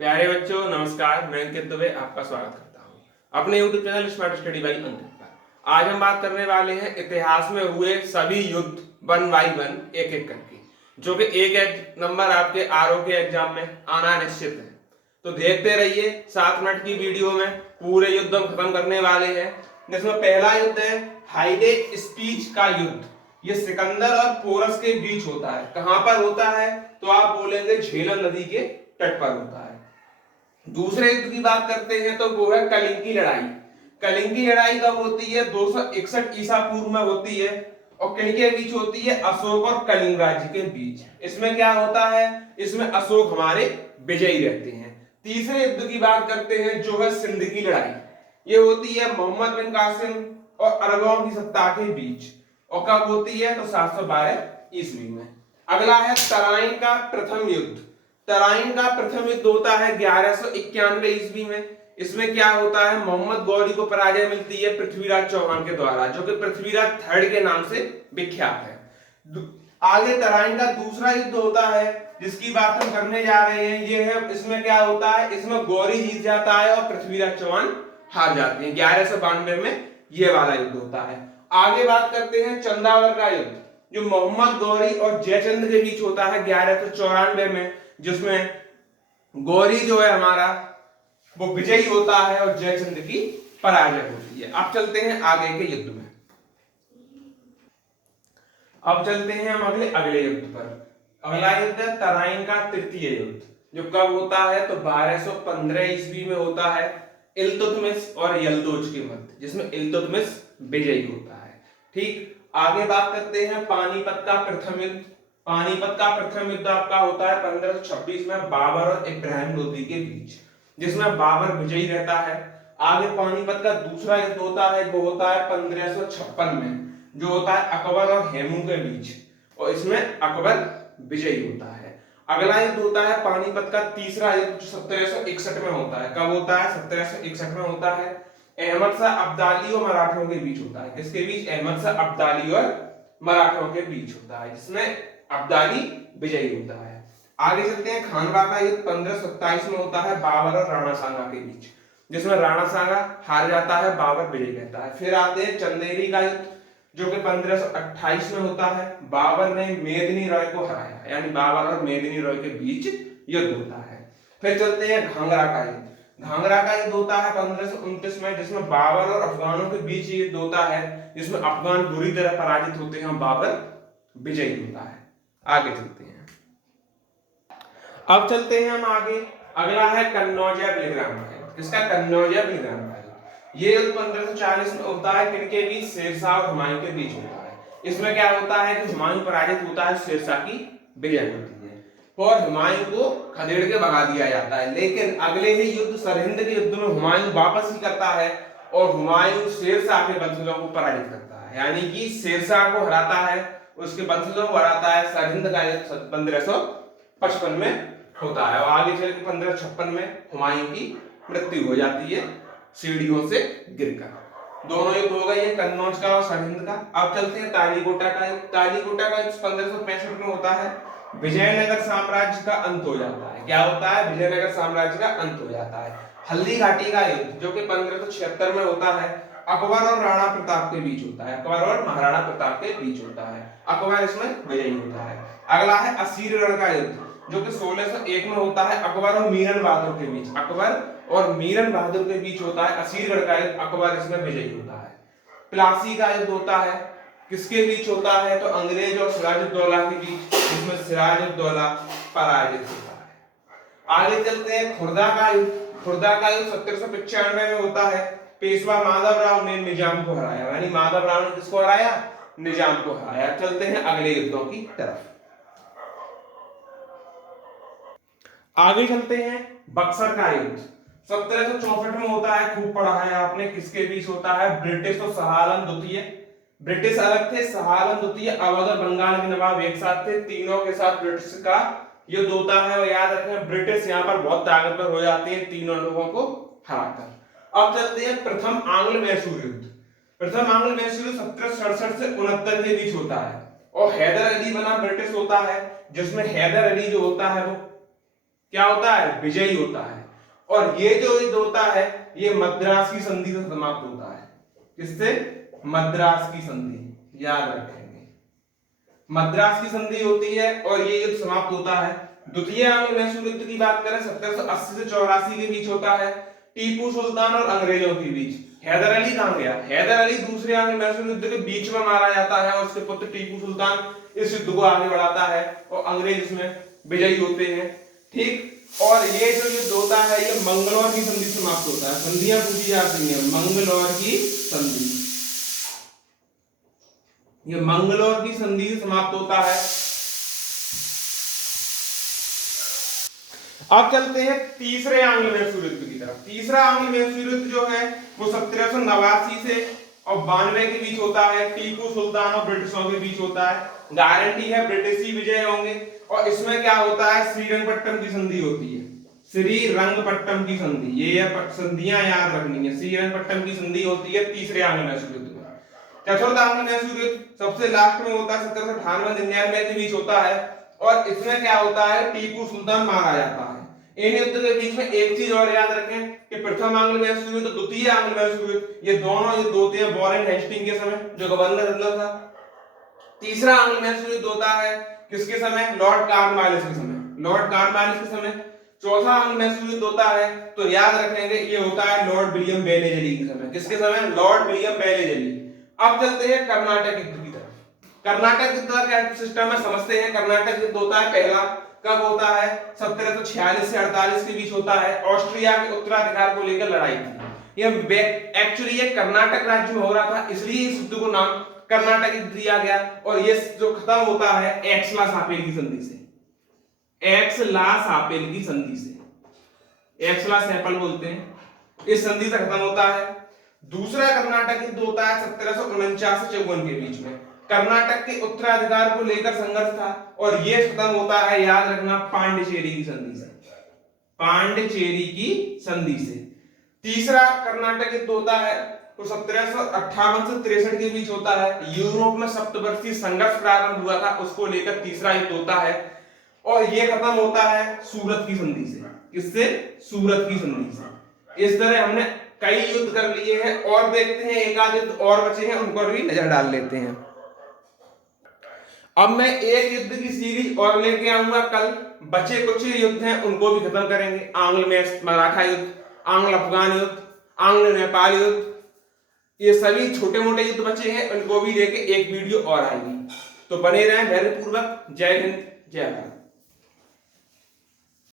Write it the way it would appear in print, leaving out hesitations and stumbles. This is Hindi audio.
प्यारे बच्चों नमस्कार। मैं अंकित दुबे आपका स्वागत करता हूं अपने YouTube channel smart study by Ankit पर। आज हम बात करने वाले हैं इतिहास में हुए सभी युद्ध वन बाई वन एक एक करके, जो कि एक नंबर आपके आरओ के एग्जाम में आना निश्चित है। तो देखते रहिए, 7 मिनट की वीडियो में पूरे युद्ध हम खत्म करने वाले हैं। जिसमें पहला युद्ध है हाइडे स्पीच का युद्ध। ये सिकंदर और पोरस के बीच होता है। कहां पर होता है तो आप बोलेंगे झेलम नदी के तट पर होता है। दूसरे युद्ध की बात करते हैं तो वो है कलिंग की लड़ाई। कलिंग की लड़ाई कब होती है? 261 ईसा पूर्व में होती है और किनके बीच होती है? अशोक और कलिंग राज्य के बीच। इसमें क्या होता है? इसमें अशोक हमारे विजयी रहते हैं। तीसरे युद्ध की बात करते हैं जो है सिंध की लड़ाई। ये होती है मोहम्मद बिन कासिम और अरबों की सत्ता के बीच और कब होती है तो 712 ईस्वी में। अगला है तराइन का प्रथम युद्ध। तराइन का प्रथम युद्ध होता है 1191 ईस्वी में। इसमें क्या होता है? मोहम्मद गौरी को पराजय मिलती है पृथ्वीराज चौहान के द्वारा, जो कि पृथ्वीराज थर्ड के नाम से विख्यात है। आगे तराइन का दूसरा युद्ध होता है जिसकी बात हम करने जा रहे हैं। ये है, इसमें क्या होता है? इसमें गौरी जीत जाता है और पृथ्वीराज चौहान हार जाते हैं। 1192 में ये वाला युद्ध होता है। आगे बात करते हैं चंदावर का युद्ध, जो मोहम्मद गौरी और जयचंद के बीच होता है 1194 में, जिसमें गौरी जो है हमारा वो विजयी होता है और जयचंद की पराजय होती है। अब चलते हैं आगे के युद्ध में। अब चलते हैं हम अगले अगले युद्ध पर। अगला युद्ध है तराइन का तृतीय युद्ध, जो कब होता है तो 1215 ईस्वी में होता है इल्तुतमिश और यल्दोज के मध्य, जिसमें इल्तुतमिश विजयी होता है। ठीक, आगे बात करते हैं पानीपत का प्रथम युद्ध। पानीपत का प्रथम युद्ध आपका होता है 1526 में बाबर और इब्राहिम लोदी के बीच, जिसमें बाबर विजयी रहता है। आगे पानीपत का दूसरा युद्ध होता है, वो होता है 1556 में, जो होता है अकबर और हेमू के बीच और इसमें अकबर विजयी होता है। अगला युद्ध होता है पानीपत का तीसरा युद्ध, जो 1761 में होता है। कब होता है? 1761 में होता है। अहमद शाह अब्दाली और मराठों के बीच होता है। किसके बीच? अहमद शाह अब्दाली और मराठों के बीच होता है, जिसमें अब्दाली विजयी होता है। आगे चलते हैं खानवा का युद्ध 1527 में होता है बाबर और राणा सांगा के बीच, जिसमें राणा सांगा हार जाता है, बाबर विजयी रहता है। फिर आते हैं चंदेरी का युद्ध, जो कि 1528 में होता है। बाबर ने मेदिनी रॉय को हराया, यानी बाबर और मेदिनी रॉय के बीच युद्ध होता है। फिर चलते हैं घाघरा का युद्ध। घाघरा का युद्ध होता है 1529 में, जिसमें बाबर और अफगानों के बीच युद्ध होता है, जिसमें अफगान बुरी तरह पराजित होते हैं, बाबर विजयी होता है। आगे चलते हैं। अब चलते हैं हम आगे। अगला है कन्नौजिया बेलग्राम का युद्ध। किसका? कन्नौजिया बेलग्राम का युद्ध। ये युद्ध 1540 में होता है। किनके बीच? शेरशाह और हुमायूं के बीच होता है। इसमें क्या होता है कि हुमायूं पराजित होता है, शेरशाह की विजय होती है और हुमायूं को खदेड़ के भगा दिया जाता है। लेकिन अगले ही युद्ध सरहिंद के युद्ध में हुमायूं वापस ही करता है और हुमायूं शेरशाह के वंशजों को पराजित करता है, यानी कि शेरशाह को हराता है, उसके वंशजों को हराता है। सरहिंद का युद्ध 1555 में होता है और आगे चल के 1556 में हुमायूं की मृत्यु हो जाती है सीढ़ियों से गिरकर। दोनों युद्ध हो गए, कन्नौज का और सरहिंद का। अब चलते हैं तालीकोटा का युद्ध। तालीकोटा का युद्ध 1565 में होता है। विजयनगर साम्राज्य का अंत हो जाता है। क्या होता है? विजयनगर साम्राज्य का अंत हो जाता है। हल्दी घाटी का युद्ध, जो कि 1576 में होता है, अकबर और राणा प्रताप के बीच होता है। अकबर और महाराणा प्रताप के बीच होता है। अकबर इसमें विजयी होता है। अगला है असीरगढ़ का युद्ध, जो कि 1601 में होता है, अकबर और मीरन बहादुर के बीच। अकबर और मीरन बहादुर के बीच होता है असीरगढ़ का युद्ध, अकबर इसमें विजयी होता है। प्लासी का युद्ध होता है, किसके बीच होता है तो अंग्रेज और सिराजुद्दौला के बीच, जिसमें सिराजुद्दौला पराजित होता है। आगे चलते हैं खुर्दा का युद्ध। खुर्दा का युद्ध 1795 में होता है। पेशवा माधवराव ने निजाम को हराया, यानी माधवराव ने किसको हराया? निजाम को हराया। चलते हैं अगले युद्धों की तरफ। आगे चलते हैं बक्सर का युद्ध 1764 में होता है। खूब पढ़ा है आपने। किसके बीच होता है? ब्रिटिश और शाह आलम द्वितीय। ब्रिटिश अलग थे, शाह आलम द्वितीय अवध और बंगाल के नवाब एक साथ थे। तीनों के साथ ब्रिटिश का युद्ध होता है और याद रखें ब्रिटिश यहाँ पर बहुत ताकतवर हो जाती है तीनों लोगों को हराकर। अब चलते हैं प्रथम आंग्ल मैसूर युद्ध। प्रथम आंग्ल मैसूर 1767 से 69 के बीच होता है और हैदर अली बना ब्रिटिश होता है, जिसमें हैदर अली जो होता है वो क्या होता है, विजयी होता है। और ये जो युद्ध होता है ये मद्रास की संधि से समाप्त होता है। किससे, मद्रास की संधि, याद रखेंगे मद्रास की संधि होती है और ये युद्ध समाप्त होता है। द्वितीय आंग्ल मैसूर युद्ध की बात करें 1780 से 84 के बीच होता है, टीपू सुल्तान और अंग्रेजों के बीच। हैदर अली कहां गया, हैदर अली दूसरे आंग्ल मैसूर युद्ध के बीच में मारा जाता है और उसके पुत्र टीपू सुल्तान इस युद्ध को आगे बढ़ाता है और अंग्रेज इसमें विजयी होते हैं। ठीक, और ये जो युद्ध होता है ये मंगलौर की संधि से समाप्त होता है। संधियां पूछी जाती हैं, मंगलौर की संधि, ये मंगलौर की संधि से समाप्त होता है। अब चलते हैं तीसरे आंग्ल मैसूर युद्ध की तरफ। तीसरा आंग्ल मैसूर युद्ध जो है वो 1789 से और 92 के बीच होता है, टीपू सुल्तान और ब्रिटिशों के बीच होता है। गारंटी है ब्रिटिश ही विजय होंगे। और इसमें क्या होता है, श्रीरंगपट्टम की संधि होती है, श्रीरंगपट्टम की संधि, ये संधियां याद रखनी है। श्रीरंगपट्टम की संधि होती है तीसरे आंग्ल मैसूर युद्ध में। चतुर्थ आंग्ल मैसूर युद्ध सबसे लास्ट में होता है, 1798-99 के बीच होता है और इसमें क्या होता है, टीपू सुल्तान मारा जाता है। इन युद्ध के बीच में एक चीज और याद रखें कि प्रथम आंग्ल मैसूर युद्ध, द्वितीय आंग्ल मैसूर युद्ध, ये दोनों युद्ध होते हैं वॉरेन हेस्टिंग के समय जो गवर्नर जनरल था। तीसरा आंग्ल मैसूर युद्ध होता है किसके समय, लॉर्ड कॉर्नवालिस के समय, लॉर्ड कॉर्नवालिस के समय। चौथा आंग्ल मैसूर युद्ध होता है तो याद रखेंगे ये होता है लॉर्ड विलियम बेलेजली के समय। किसके समय, लॉर्ड विलियम बेलेजली। अब चलते हैं कर्नाटक युद्ध की तरफ। कर्नाटक युद्ध का क्या सिस्टम है समझते हैं। कर्नाटक युद्ध होता है पहला, कब होता है, 1746 से 48 के बीच होता है। ऑस्ट्रिया के उत्तराधिकार को लेकर लड़ाई थी। ये एक्चुअली ये कर्नाटक राज्य में हो रहा था, इसलिए इस युद्ध को नाम कर्नाटक युद्ध दिया गया। और ये जो खत्म होता है एक्सला-सापेल की संधि से, एक्सला-सापेल की संधि से, एक्सला-सैपल बोलते हैं, इस संधि से खत्म होता है। दूसरा कर्नाटक युद्ध होता है 1749 से 54 के बीच में। कर्नाटक के उत्तराधिकार को लेकर संघर्ष था और ये खत्म होता है, याद रखना, पांडिचेरी की संधि से, पांडिचेरी की संधि से। तीसरा कर्नाटक युद्ध होता है तो 1758 से 63 के बीच होता है। यूरोप में सप्तवर्षीय संघर्ष प्रारंभ हुआ था, उसको लेकर तीसरा युद्ध होता है और ये खत्म होता है सूरत की संधि से। किससे, सूरत की संधि से। इस तरह हमने कई युद्ध कर लिए हैं और देखते हैं एक आध युद्ध और बचे हैं, उन पर भी नजर डाल लेते हैं। अब मैं एक युद्ध की सीरीज और लेके आऊंगा कल, बचे कुछ युद्ध हैं उनको भी खत्म करेंगे। आंग्ल मराठा युद्ध, आंग्ल अफगान युद्ध, आंग्ल नेपाल युद्ध, ये सभी छोटे मोटे युद्ध बचे हैं, उनको भी लेके एक वीडियो और आएगी। तो बने रहें धैर्यपूर्वक। जय हिंद, जय भारत।